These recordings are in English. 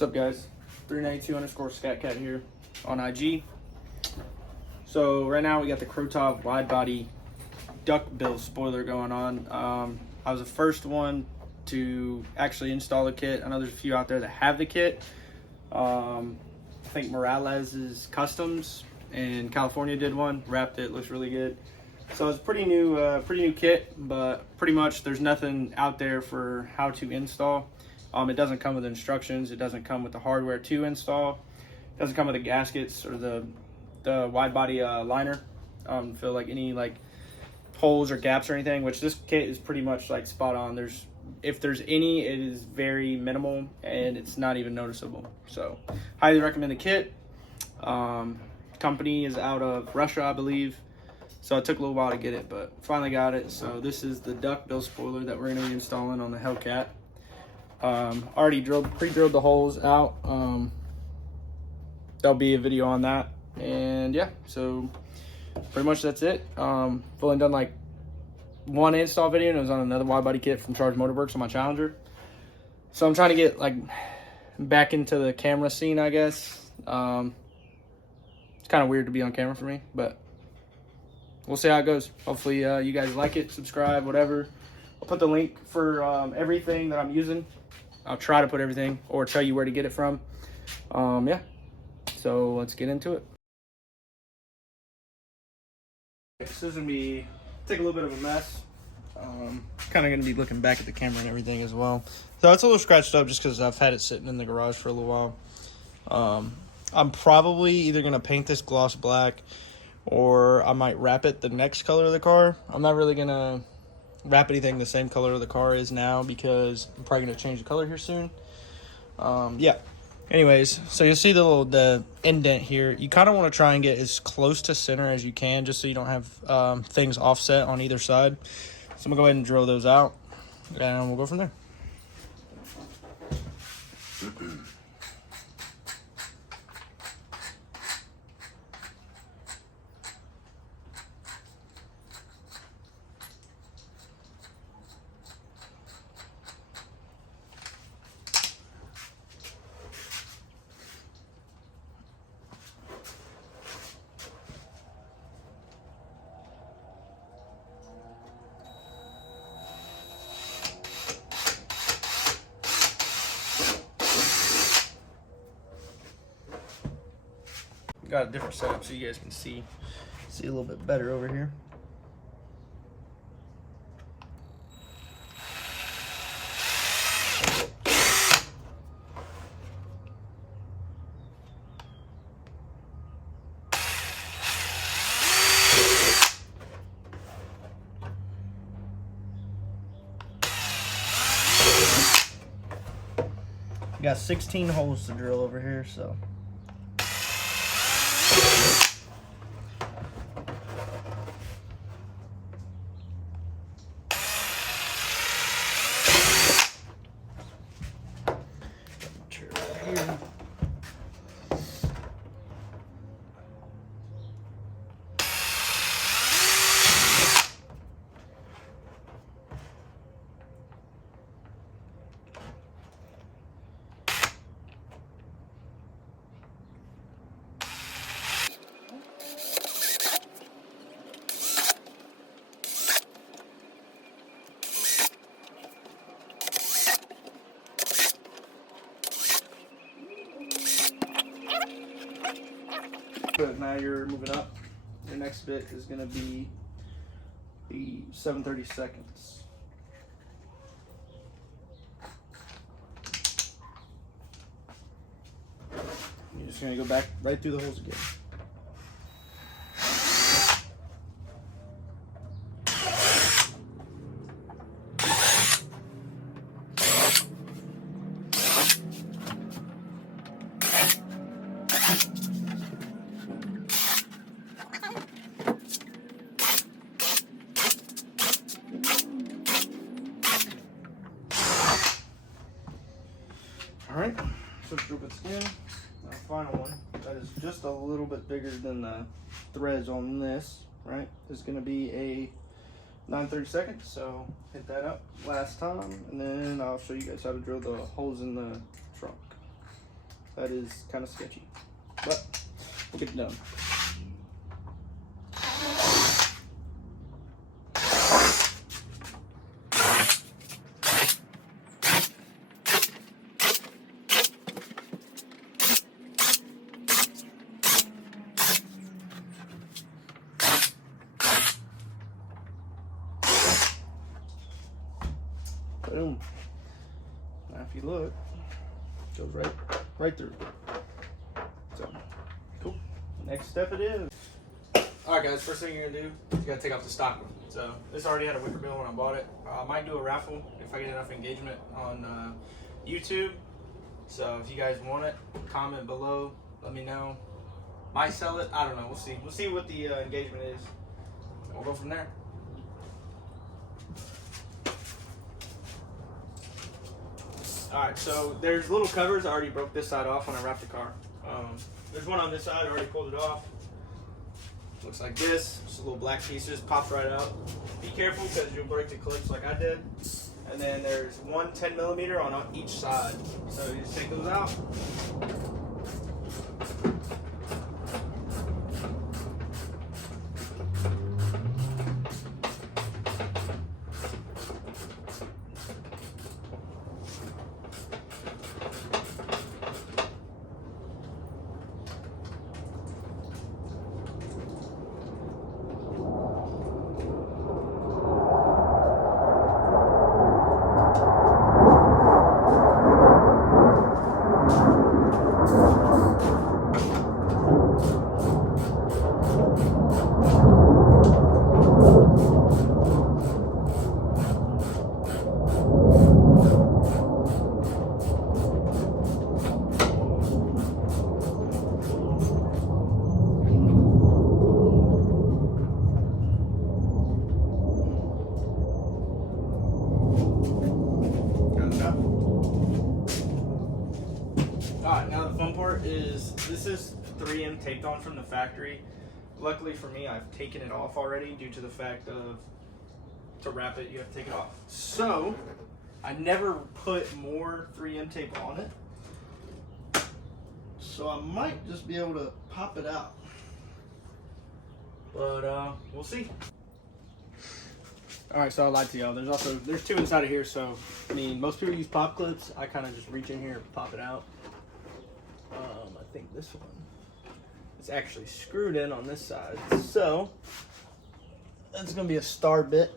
What's up, guys? 392_ScatCat here on IG. So right now we got the Krotov Widebody Duckbill spoiler going on. I was the first one to actually install the kit. I know there's a few out there that have the kit. I think Morales' Customs in California did one, wrapped it, looks really good. So it's pretty new kit, but pretty much there's nothing out there for how to install. It doesn't come with instructions. It doesn't come with the hardware to install. It doesn't come with the gaskets or the wide body liner. Feel like any holes or gaps or anything, which this kit is pretty much like spot on. If there's any, it is very minimal and it's not even noticeable. So highly recommend the kit. Company is out of Russia, I believe. So it took a little while to get it, but finally got it. So this is the Duckbill spoiler that we're going to be installing on the Hellcat. Already pre-drilled the holes out. There'll be a video on that. And yeah, so pretty much that's it. I've only done like one install video, and it was on another wide body kit from Charge Motorworks on my Challenger. So I'm trying to get back into the camera scene, I guess. It's kind of weird to be on camera for me, but we'll see how it goes. Hopefully you guys like it, subscribe, whatever. I'll put the link for everything that I'm using. I'll try to put everything or tell you where to get it from. Yeah, so let's get into it. This is gonna be take a little bit of a mess. Kind of gonna be looking back at the camera and everything as well. So it's a little scratched up just because I've had it sitting in the garage for a little while. I'm probably either gonna paint this gloss black, or I might wrap it the next color of the car. I'm not really gonna wrap anything the same color of the car is now because I'm probably gonna change the color here soon. Yeah. Anyways, so you'll see the indent here. You kind of want to try and get as close to center as you can, just so you don't have things offset on either side. So I'm gonna go ahead and drill those out, and we'll go from there. Got a different setup so you guys can see a little bit better over here. Got 16 holes to drill over here, so now you're moving up. Your next bit is going to be the 7/32. You're just going to go back right through the holes again. Alright, switch drill bits again. Now, final one that is just a little bit bigger than the threads on this, right, is going to be a 9/32. So hit that up last time, and then I'll show you guys how to drill the holes in the trunk. That is kind of sketchy, but we'll get it done. Boom. Now if you look, it goes right through. So, cool. Next step it is. Alright guys, first thing you're gonna do, you gotta take off the stock one. So, this already had a wicker bill when I bought it. I might do a raffle if I get enough engagement on YouTube. So, if you guys want it, comment below, let me know. Might sell it, I don't know, we'll see. We'll see what the engagement is. And we'll go from there. Alright, so there's little covers. I already broke this side off when I wrapped the car. There's one on this side, I already pulled it off. Looks like this, just a little black piece, just pops right out. Be careful because you'll break the clips like I did. And then there's one 10mm on each side. So you just take those out. Alright, now the fun part is this is 3M taped on from the factory. Luckily for me, I've taken it off already due to the fact of to wrap it, you have to take it off. So I never put more 3M tape on it. So I might just be able to pop it out. But we'll see. Alright, so I lied to y'all. There's two inside of here, so I mean most people use pop clips. I kinda just reach in here and pop it out. I think this one is actually screwed in on this side. So that's gonna be a star bit.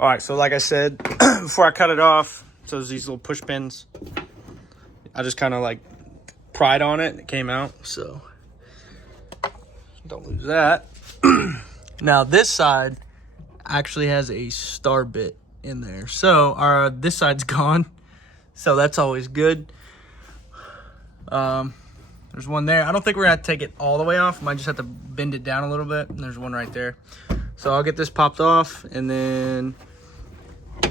All right, so like I said, before I cut it off, so there's these little push pins. I just kind of like pried on it and it came out, so don't lose that. Now this side actually has a star bit in there. So this side's gone, so that's always good. There's one there. I don't think we're gonna take it all the way off. Might just have to bend it down a little bit. And there's one right there. So I'll get this popped off, and then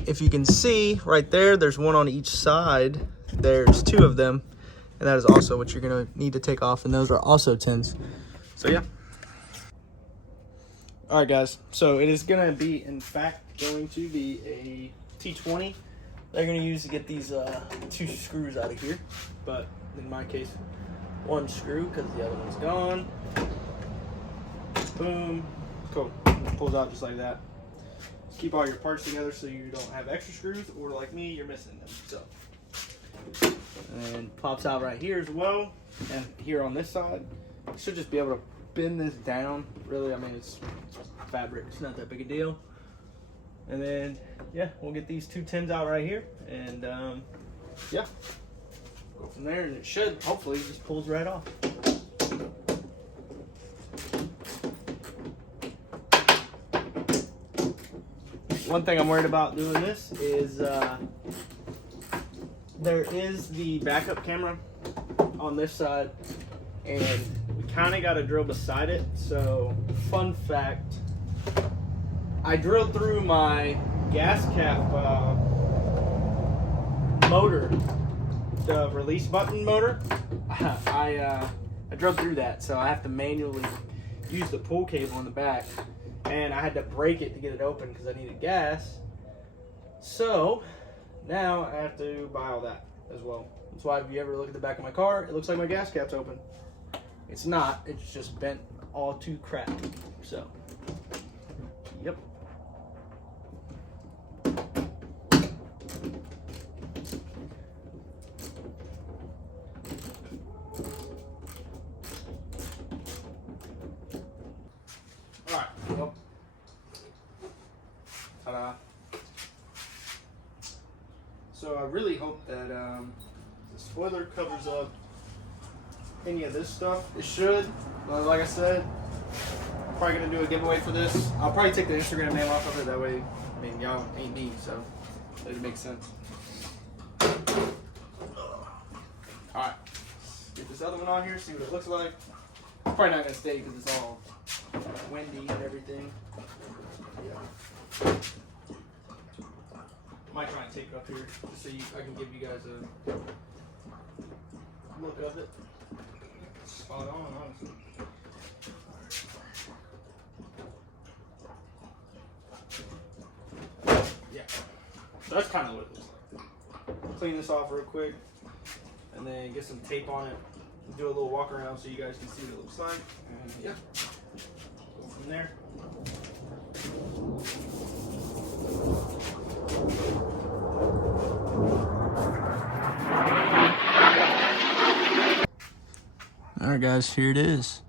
if you can see right there, there's one on each side. There's two of them, and that is also what you're gonna need to take off, and those are also 10s. So yeah. All right, guys. So it is gonna be, in fact, going to be a T20. They're gonna use to get these two screws out of here, but in my case, one screw because the other one's gone. Boom. Cool. It pulls out just like that. Just keep all your parts together so you don't have extra screws, or like me, you're missing them. So, and pops out right here as well, and here on this side. You should just be able to bend this down. Really, I mean, it's fabric. It's not that big a deal. And then, yeah, we'll get these two 10s out right here, and yeah, go from there, and it should hopefully just pulls right off. One thing I'm worried about doing this is there is the backup camera on this side, and we kind of got to drill beside it. So, fun fact, I drilled through my gas cap motor, the release button motor. I drilled through that, so I have to manually use the pull cable in the back, and I had to break it to get it open because I needed gas. So now I have to buy all that as well. That's why if you ever look at the back of my car, it looks like my gas cap's open. It's not, it's just bent all to crap. So, yep. Alright, well, ta-da. So I really hope that the spoiler covers up any of this stuff. It should. Like I said, I'm probably gonna do a giveaway for this. I'll probably take the Instagram name off of it. That way, I mean, y'all ain't me, so it makes sense. All right, get this other one on here. See what it looks like. It's probably not gonna stay because it's all windy and everything. Yeah. Might try and take it up here just so I can give you guys a look of it. Spot on, honestly. Yeah. So that's kind of what it looks like. Clean this off real quick and then get some tape on it. Do a little walk around so you guys can see what it looks like. And yeah, go from there. Alright guys, here it is.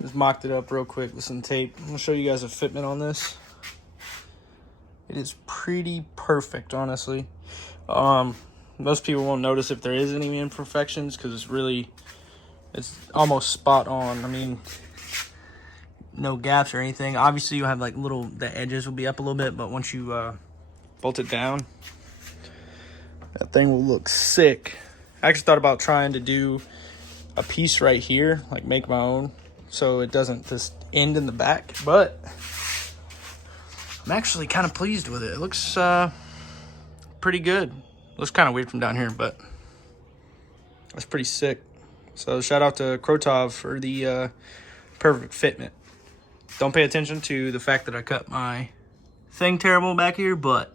Just mocked it up real quick with some tape. I'm gonna show you guys a fitment on this. It is pretty perfect, honestly. Most people won't notice if there is any imperfections because it's almost spot on. I mean, no gaps or anything. Obviously you have like the edges will be up a little bit, but once you bolt it down, that thing will look sick. I actually thought about trying to do a piece right here, like make my own, so it doesn't just end in the back, but I'm actually kind of pleased with it. It looks pretty good. Looks kind of weird from down here, but that's pretty sick. So shout out to Krotov for the perfect fitment. Don't pay attention to the fact that I cut my thing terrible back here, but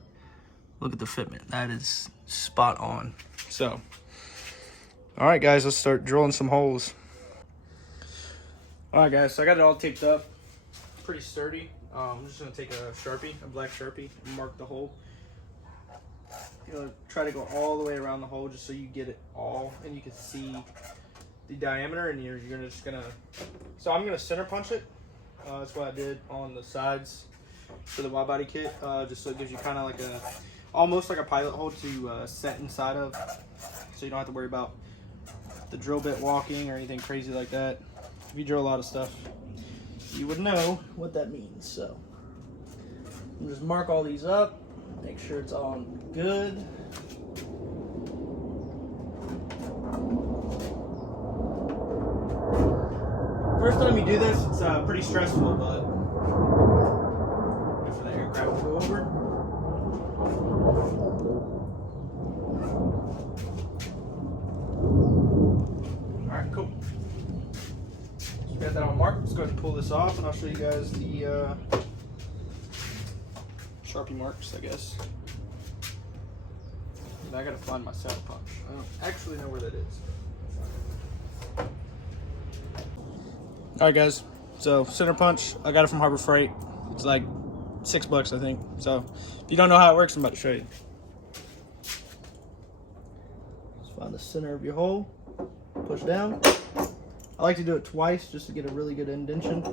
look at the fitment. That is spot on. So, all right, guys, let's start drilling some holes. All right, guys, so I got it all taped up. It's pretty sturdy. I'm just gonna take a Sharpie, a black Sharpie, and mark the hole. You know, try to go all the way around the hole just so you get it all, and you can see the diameter, and you're just gonna. So I'm gonna center punch it. That's what I did on the sides for the Widebody kit, just so it gives you kind of like almost like a pilot hole to set inside of, so you don't have to worry about the drill bit walking or anything crazy like that. If you drill a lot of stuff, you would know what that means. So I'm just mark all these up, make sure it's all good. First time you do this, it's pretty stressful, but wait for the aircraft to go over. Alright, cool. So you got that on mark. Let's go ahead and pull this off, and I'll show you guys the Sharpie marks, I guess. And I gotta find my saddle punch. I don't actually know where that is. Alright guys, so center punch, I got it from Harbor Freight. It's like $6, I think. So if you don't know how it works, I'm about to show you. Just find the center of your hole, push down. I like to do it twice just to get a really good indentation.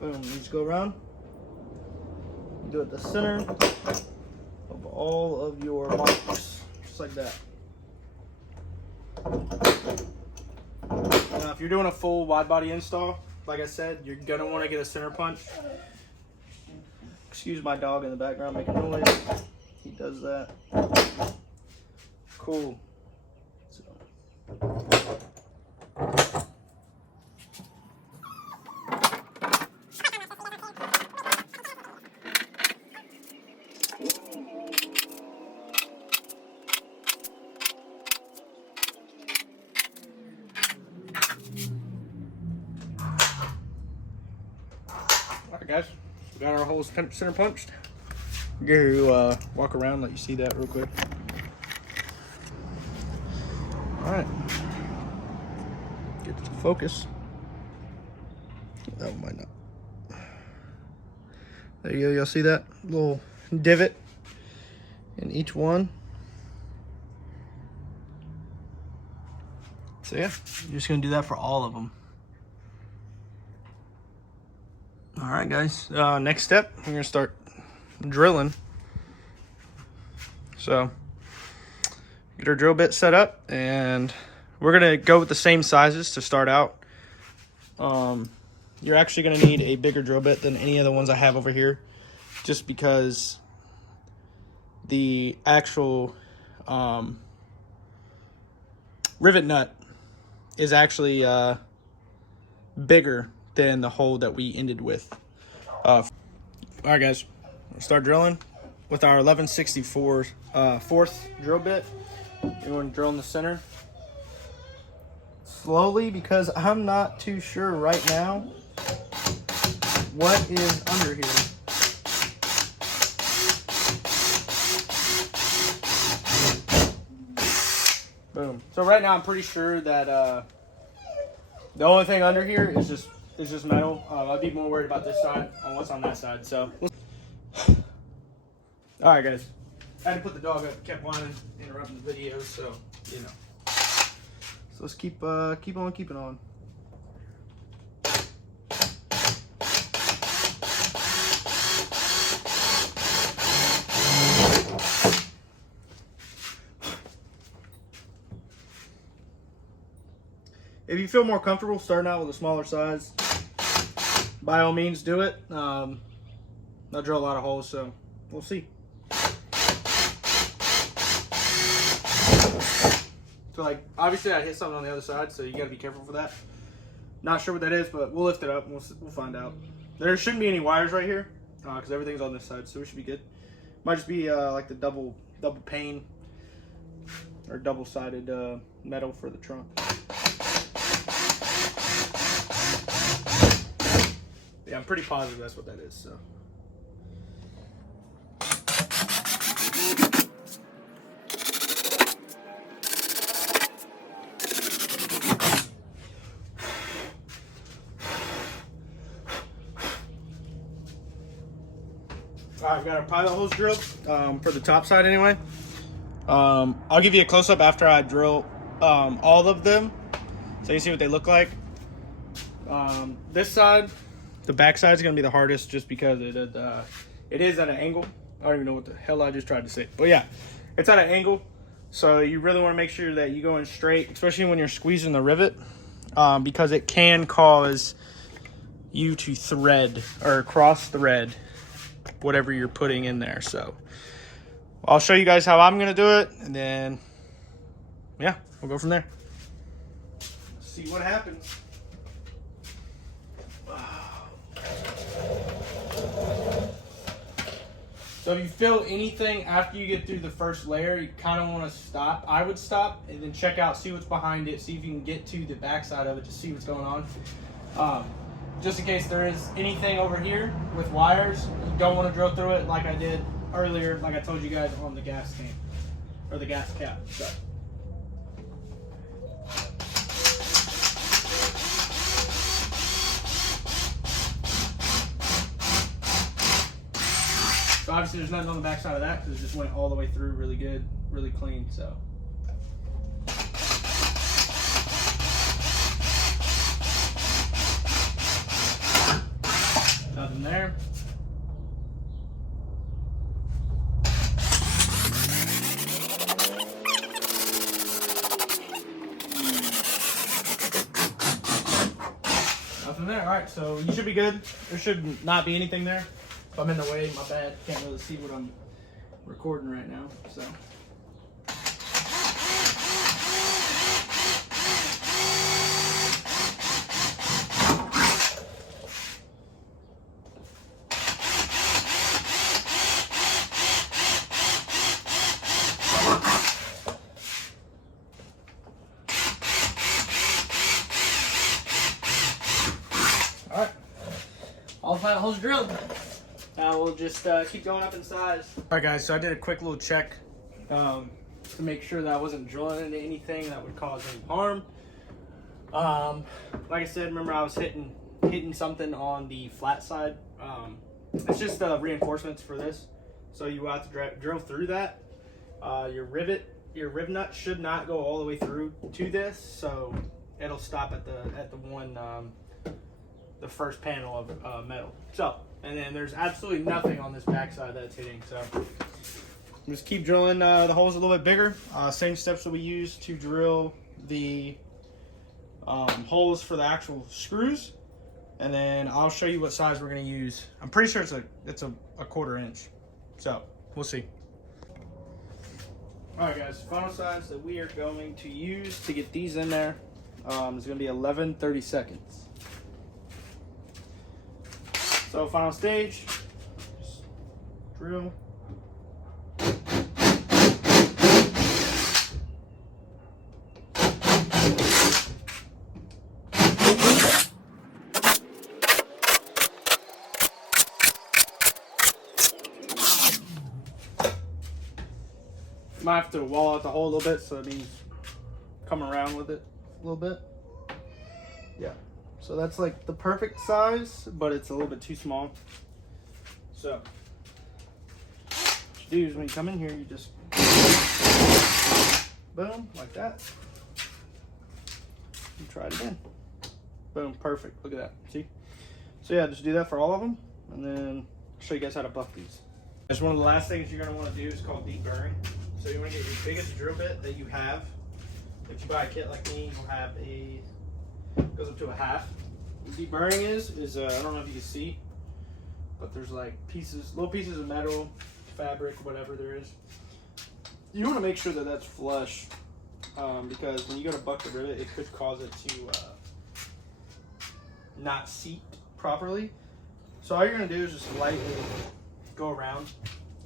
Boom, you just go around. You do it the center of all of your marks, just like that. Now, if you're doing a full wide body install, like I said, you're gonna want to get a center punch. Excuse my dog in the background making noise. He does that. Cool. So. Alright guys, we got our holes center punched. Go walk around, let you see that real quick. All right. Get to focus. That one might not. There you go. Y'all see that little divot in each one? So yeah, you're just gonna do that for all of them. All right, guys. Next step, we're gonna start drilling. So get our drill bit set up, and we're gonna go with the same sizes to start out. You're actually gonna need a bigger drill bit than any of the ones I have over here, just because the actual rivet nut is actually bigger than the hole that we ended with. All right, guys, we'll start drilling with our 11/64 fourth drill bit. You want to drill in the center slowly, because I'm not too sure right now what is under here. Boom. So right now I'm pretty sure that the only thing under here is just metal. I'd be more worried about this side on what's on that side. So, all right, guys. I had to put the dog up. Kept whining, interrupting the video. So you know. So let's keep on keeping on. If you feel more comfortable starting out with a smaller size, by all means do it. I'll drill a lot of holes, so we'll see. So like, obviously I hit something on the other side, so you gotta be careful for that. Not sure what that is, but we'll lift it up and we'll find out. There shouldn't be any wires right here, because everything's on this side, so we should be good. Might just be like the double pane or double-sided metal for the trunk. Yeah, I'm pretty positive that's what that is, so. All right, I've got our pilot holes drilled for the top side anyway. I'll give you a close-up after I drill all of them so you see what they look like. This side, the back side is going to be the hardest just because it is at an angle. I don't even know what the hell I just tried to say. But yeah, it's at an angle. So you really want to make sure that you go in straight, especially when you're squeezing the rivet, because it can cause you to thread or cross thread whatever you're putting in there. So I'll show you guys how I'm going to do it, and then yeah, we'll go from there. See what happens. So if you feel anything after you get through the first layer, you kind of want to stop. I would stop and then check out, see what's behind it, see if you can get to the back side of it to see what's going on. Just in case there is anything over here with wires, you don't want to drill through it like I did earlier, like I told you guys on the gas tank or the gas cap. So obviously there's nothing on the back side of that because it just went all the way through really good, really clean. So nothing there. Nothing there. All right, so you should be good. There should not be anything there. If I'm in the way, my bad. Can't really see what I'm recording right now, so. All right, all 5 holes drilled. Now we'll just keep going up in size. All right, guys, so I did a quick little check. to make sure that I wasn't drilling into anything that would cause any harm. Like I said, remember I was hitting something on the flat side. It's just reinforcements for this, so you will have to drill through that. Your rib nut should not go all the way through to this, so it'll stop at the first panel of metal. So, and then there's absolutely nothing on this backside that's hitting. So just keep drilling the holes a little bit bigger. Same steps that we use to drill the holes for the actual screws, and then I'll show you what size we're going to use. I'm pretty sure it's a 1/4 inch, so we'll see. All right, guys, final size that we are going to use to get these in there is going to be 11/32. So final stage, just drill. Might have to wall out the hole a little bit, so it means come around with it a little bit. Yeah, so that's like the perfect size, but it's a little bit too small. So what you do is when you come in here, you just boom, like that. And try it again. Boom, perfect. Look at that. See? So yeah, just do that for all of them, and then I'll show you guys how to buff these. That's one of the last things you're going to want to do is called deburring. So you want to get your biggest drill bit that you have. If you buy a kit like me, you'll have goes up to a 1/2. What deburring is I don't know if you can see, but there's like little pieces of metal, fabric, whatever there is. You want to make sure that that's flush, because when you go to buck the rivet, it could cause it to not seat properly. So all you're going to do is just lightly go around.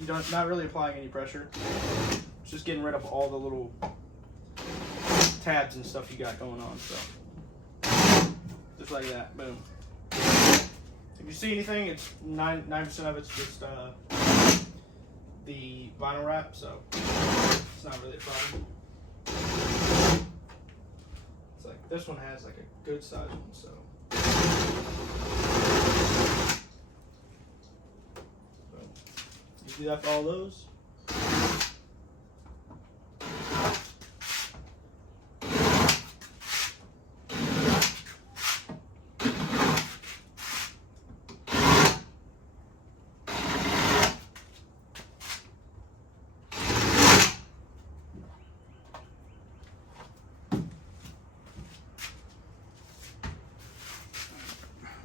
Not really applying any pressure. It's just getting rid of all the little tabs and stuff you got going on. So just like that, boom. If you see anything, it's 9% of it's just the vinyl wrap, so it's not really a problem. It's like this one has like a good size one, so. You do that for all those.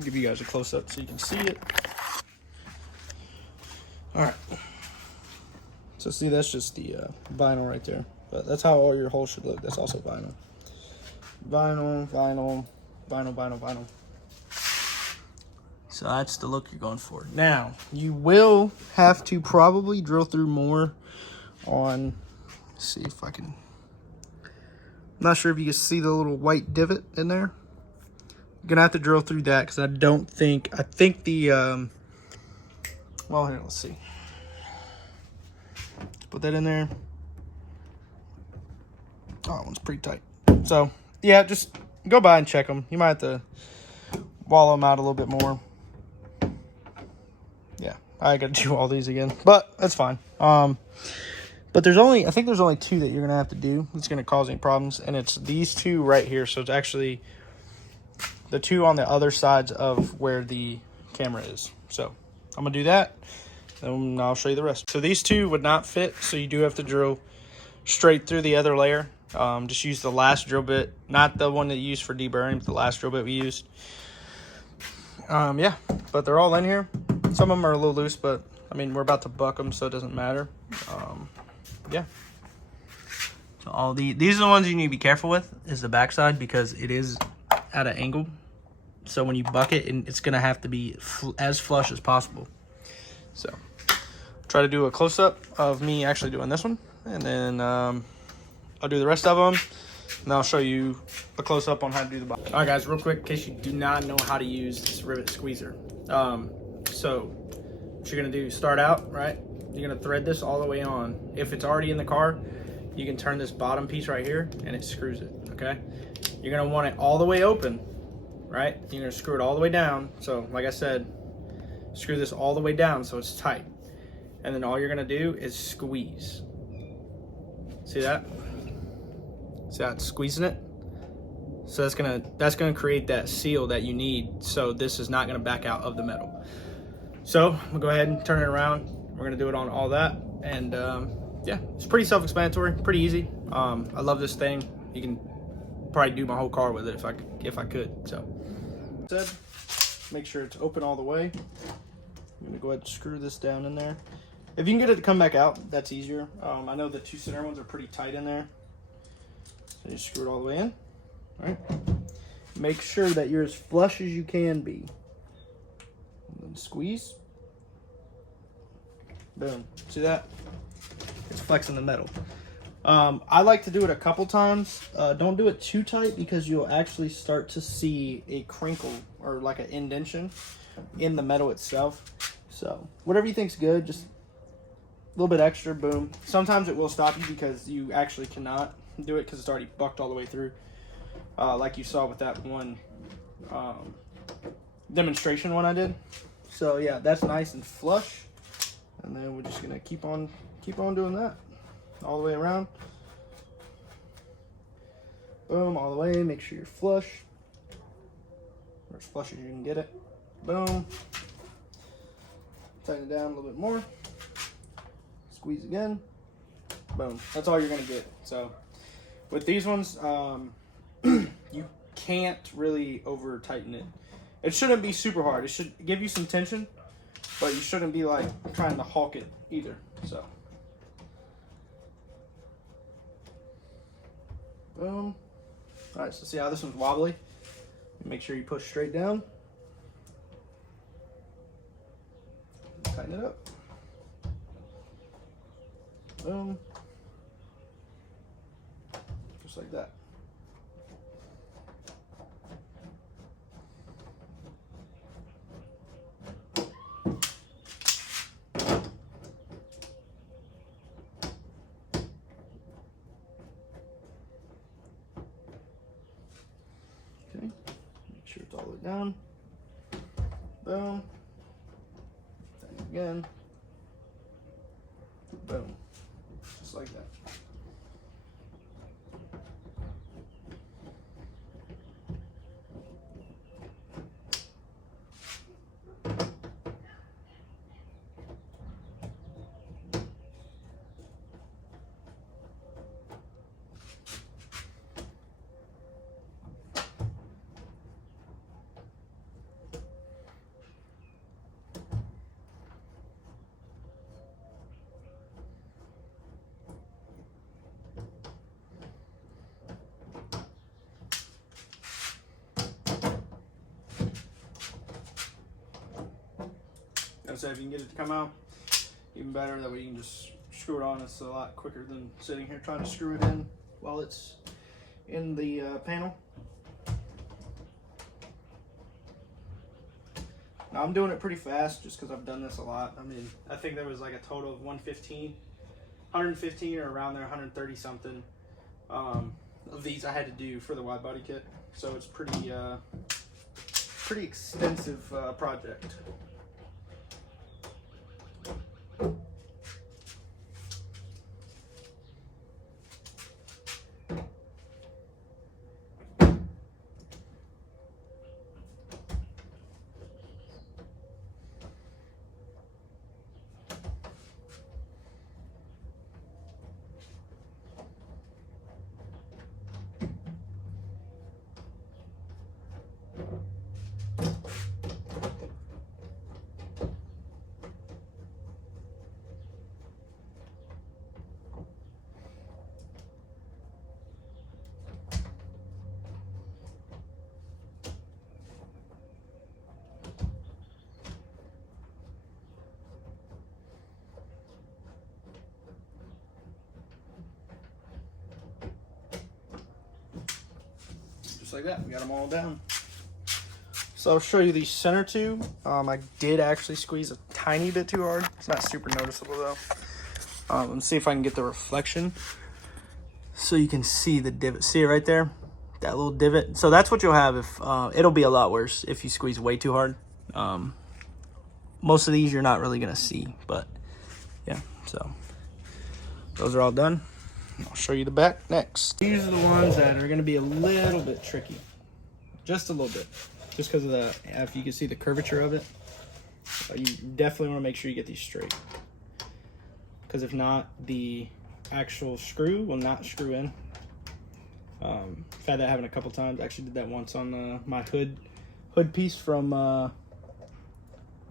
Give you guys a close-up so you can see it. All right. So see, that's just the vinyl right there. But that's how all your holes should look. That's also vinyl. Vinyl, vinyl, vinyl, vinyl, vinyl. So that's the look you're going for. Now, you will have to probably drill through more on, let's see if I can, I'm not sure if you can see the little white divot in there. You're gonna have to drill through that because I think the, well, here, let's see. Let's put that in there. Oh, that one's pretty tight. So, yeah, just go by and check them. You might have to wallow them out a little bit more. Yeah, I gotta do all these again, but that's fine. But I think there's only two that you're gonna have to do. It's gonna cause any problems, and it's these two right here. So it's actually the two on the other sides of where the camera is. So I'm gonna do that, and I'll show you the rest. So these two would not fit, so you do have to drill straight through the other layer. Just use the last drill bit, not the one that you used for deburring, but the last drill bit we used. Yeah, but they're all in here. Some of them are a little loose, but I mean, we're about to buck them, so it doesn't matter. Yeah. So these are the ones you need to be careful with, is the backside, because it is at an angle. So when you buck it, it's gonna have to be as flush as possible. So try to do a close-up of me actually doing this one, and then I'll do the rest of them, and I'll show you a close-up on how to do the bottom. All right, guys, real quick, in case you do not know how to use this rivet squeezer. So what you're gonna do, start out, right? You're gonna thread this all the way on. If it's already in the car, you can turn this bottom piece right here and it screws it, okay? You're gonna want it all the way open, right? You're gonna screw it all the way down. So like I said, screw this all the way down so it's tight. And then all you're gonna do is squeeze. See that? See how it's squeezing it? So that's gonna create that seal that you need, so this is not gonna back out of the metal. So I'm gonna go ahead and turn it around. We're gonna do it on all that, and yeah, it's pretty self-explanatory, pretty easy. I love this thing. You can probably do my whole car with it if I could. So, make sure it's open all the way. I'm gonna go ahead and screw this down in there. If you can get it to come back out, that's easier. I know the 2-center ones are pretty tight in there. So you screw it all the way in. All right. Make sure that you're as flush as you can be. And then squeeze. Boom. See that? It's flexing the metal. I like to do it a couple times. Don't do it too tight because you'll actually start to see a crinkle or like an indentation in the metal itself. So whatever you think's good, just a little bit extra, boom. Sometimes it will stop you because you actually cannot do it because it's already bucked all the way through. Like you saw with that one demonstration one I did. So yeah, that's nice and flush. And then we're just gonna keep on doing that all the way around. Boom, all the way. Make sure you're flush, or as flush as you can get it. Boom. Tighten it down a little bit more. Squeeze again. Boom. That's all you're gonna get. So with these ones, you can't really over tighten it. It shouldn't be super hard. It should give you some tension, but you shouldn't be like trying to hawk it either. So boom. All right, so see how this one's wobbly? Make sure you push straight down. Tighten it up. Boom. Just like that. Okay, make sure it's all the way down. Boom. Tighten it again. Boom. Just like that. So if you can get it to come out, even better. That way you can just screw it on. It's a lot quicker than sitting here trying to screw it in while it's in the panel. Now I'm doing it pretty fast just because I've done this a lot. I mean, I think there was like a total of 115 or around there, 130 something of these I had to do for the wide body kit. So it's pretty extensive project. Just like that, we got them all down. So I'll show you the center two. I did actually squeeze a tiny bit too hard. It's not super noticeable though. Let's see if I can get the reflection. so you can see the divot. See it right there? That little divot. So that's what you'll have if, it'll be a lot worse if you squeeze way too hard. Most of these you're not really gonna see, but yeah, so those are all done. I'll show you the back next. These are the ones that are gonna be a little bit tricky. Just a little bit. Just because of the, if you can see the curvature of it. You definitely wanna make sure you get these straight. Because if not, the actual screw will not screw in. I've had that happen a couple times. I actually did that once on my hood piece from, or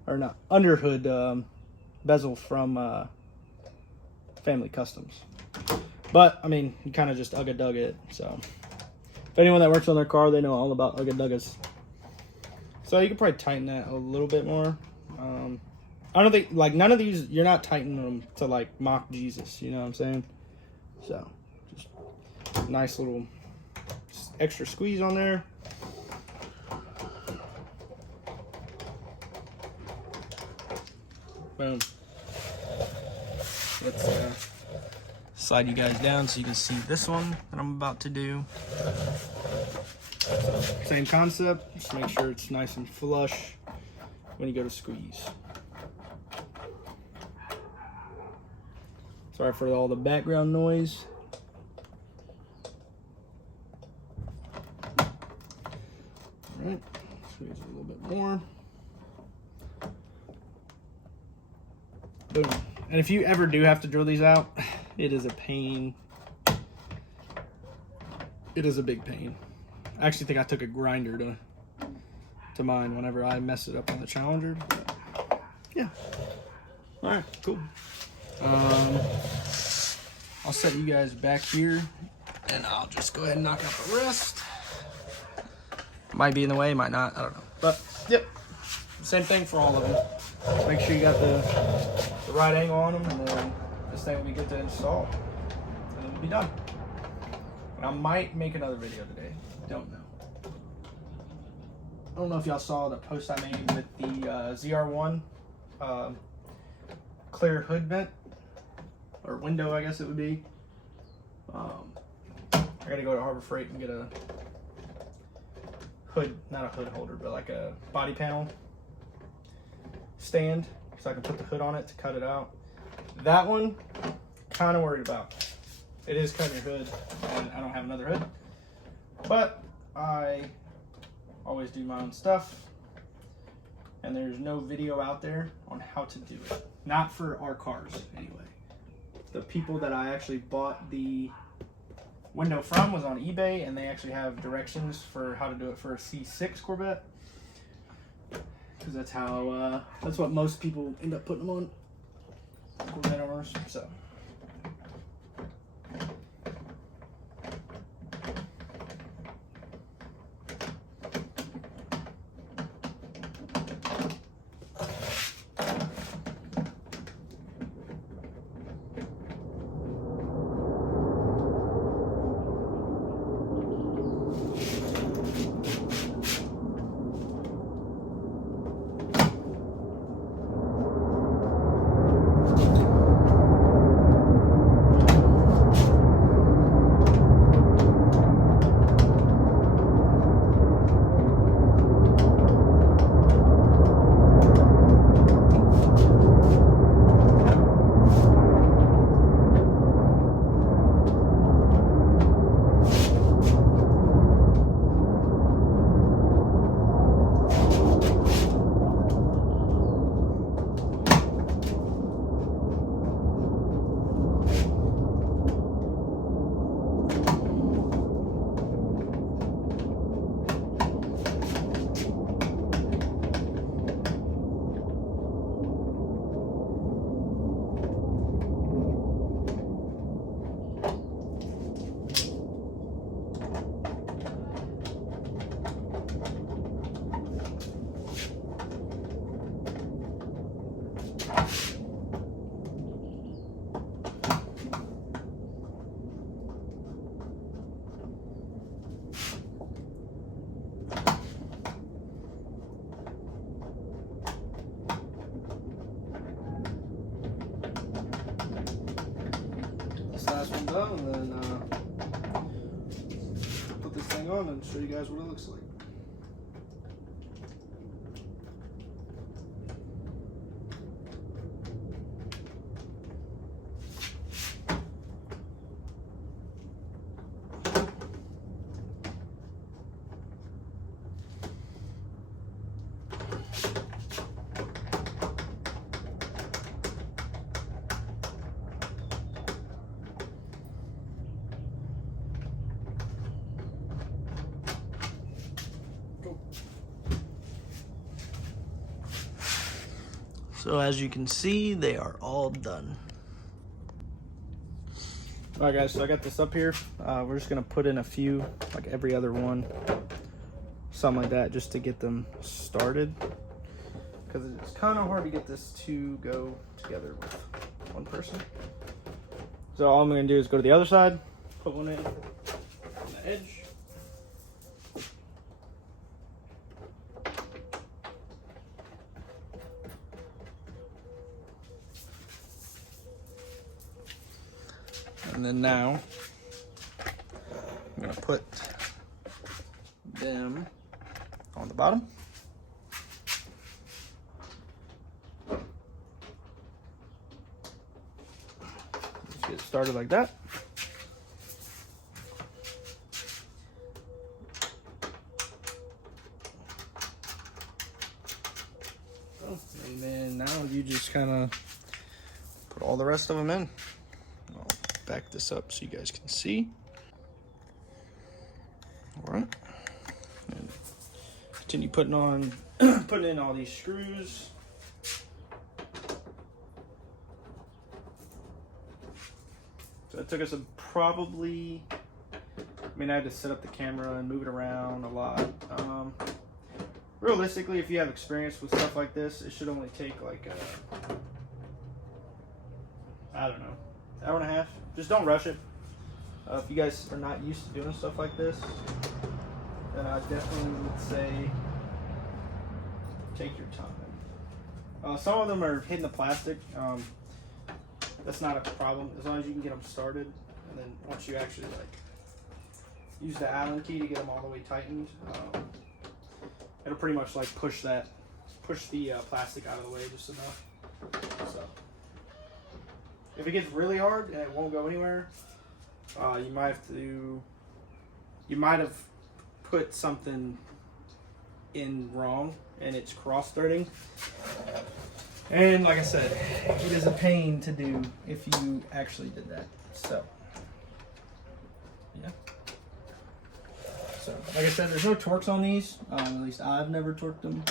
not, under hood bezel from Family Customs. But, I mean, you kind of just ugga-dug it, so. If anyone that works on their car, they know all about ugga-duggas. So you can probably tighten that a little bit more. I don't think, like, none of these, you're not tightening them to, like, mock Jesus, you know what I'm saying? So, just nice little extra squeeze on there. Boom. Let's slide you guys down so you can see this one that I'm about to do. Same concept, just make sure it's nice and flush when you go to squeeze. Sorry for all the background noise. Alright, squeeze a little bit more. Boom. And if you ever do have to drill these out, it is a pain. It is a big pain. I actually think I took a grinder to mine whenever I messed it up on the Challenger. But yeah. Alright, cool. I'll set you guys back here and I'll just go ahead and knock out the rest. Might be in the way, might not, I don't know. But yep, same thing for all of them. Make sure you got the right angle on them, and then this thing will be good to install. And it'll be done. And I might make another video today. Don't know. I don't know if y'all saw the post I made with the ZR1 clear hood vent, or window, I guess it would be. I gotta go to Harbor Freight and get a hood, not a hood holder, but like a body panel stand, so I can put the hood on it to cut it out. That one, kind of worried about. It is cutting your hood, and I don't have another hood. But I always do my own stuff, and there's no video out there on how to do it. Not for our cars, anyway. The people that I actually bought the window from was on eBay, and they actually have directions for how to do it for a C6 Corvette. Because that's how, that's what most people end up putting them on Corvette owners, so. put this thing on and show you guys what it looks like. So as you can see, they are all done. All right, guys, so I got this up here. We're just gonna put in a few, like every other one, something like that, just to get them started. Because it's kind of hard to get this to go together with one person. So all I'm gonna do is go to the other side, put one in on the edge. And then now, I'm gonna put them on the bottom. Just get started like that. And then now you just kind of put all the rest of them in. I'll back this up so you guys can see. All right, and continue putting on, putting in all these screws. So it took us probably, I mean, I had to set up the camera and move it around a lot. Realistically, if you have experience with stuff like this, it should only take like I don't know, hour and a half. Just don't rush it. If you guys are not used to doing stuff like this, then I definitely would say take your time. Some of them are hitting the plastic. That's not a problem as long as you can get them started. And then once you actually like use the Allen key to get them all the way tightened, it'll pretty much like push the plastic out of the way just enough. So if it gets really hard and it won't go anywhere, you might have put something in wrong and it's cross threading. And like I said, it is a pain to do if you actually did that. So yeah. So like I said, there's no torques on these. At least I've never torqued them.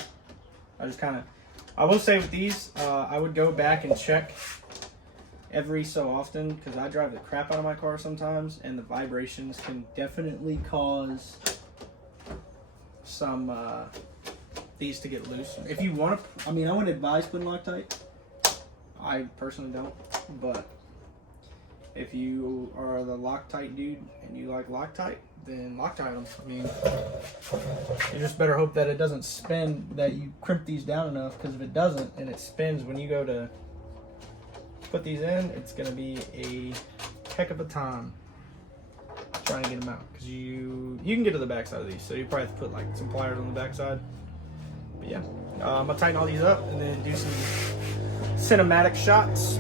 I will say with these, I would go back and check every so often, because I drive the crap out of my car sometimes, and the vibrations can definitely cause some these to get loose. If you want to, I mean, I wouldn't advise putting Loctite. I personally don't, but if you are the Loctite dude and you like Loctite, then Loctite them. I mean, you just better hope that it doesn't spin, that you crimp these down enough, because if it doesn't and it spins when you go to put these in, it's going to be a heck of a time trying to get them out, because you can get to the back side of these, so you probably have to put like some pliers on the back side. But yeah, I'm gonna tighten all these up and then do some cinematic shots.